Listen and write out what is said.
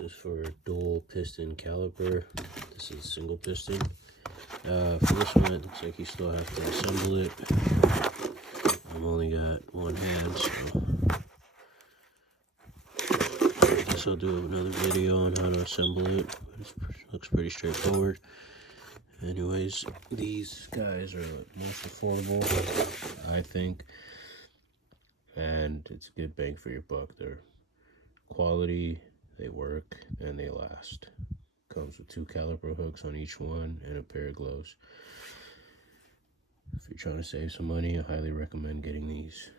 is for dual piston caliper. This is single piston. For this one, it looks like you still have to assemble it. I've only got one hand, so I guess I'll do another video on how to assemble it. It looks pretty straightforward. Anyways, these guys are most affordable, I think, and it's a good bang for your buck. They're quality, they work, and they last. Comes with 2 caliper hooks on each one and a pair of gloves. If you're trying to save some money, I highly recommend getting these.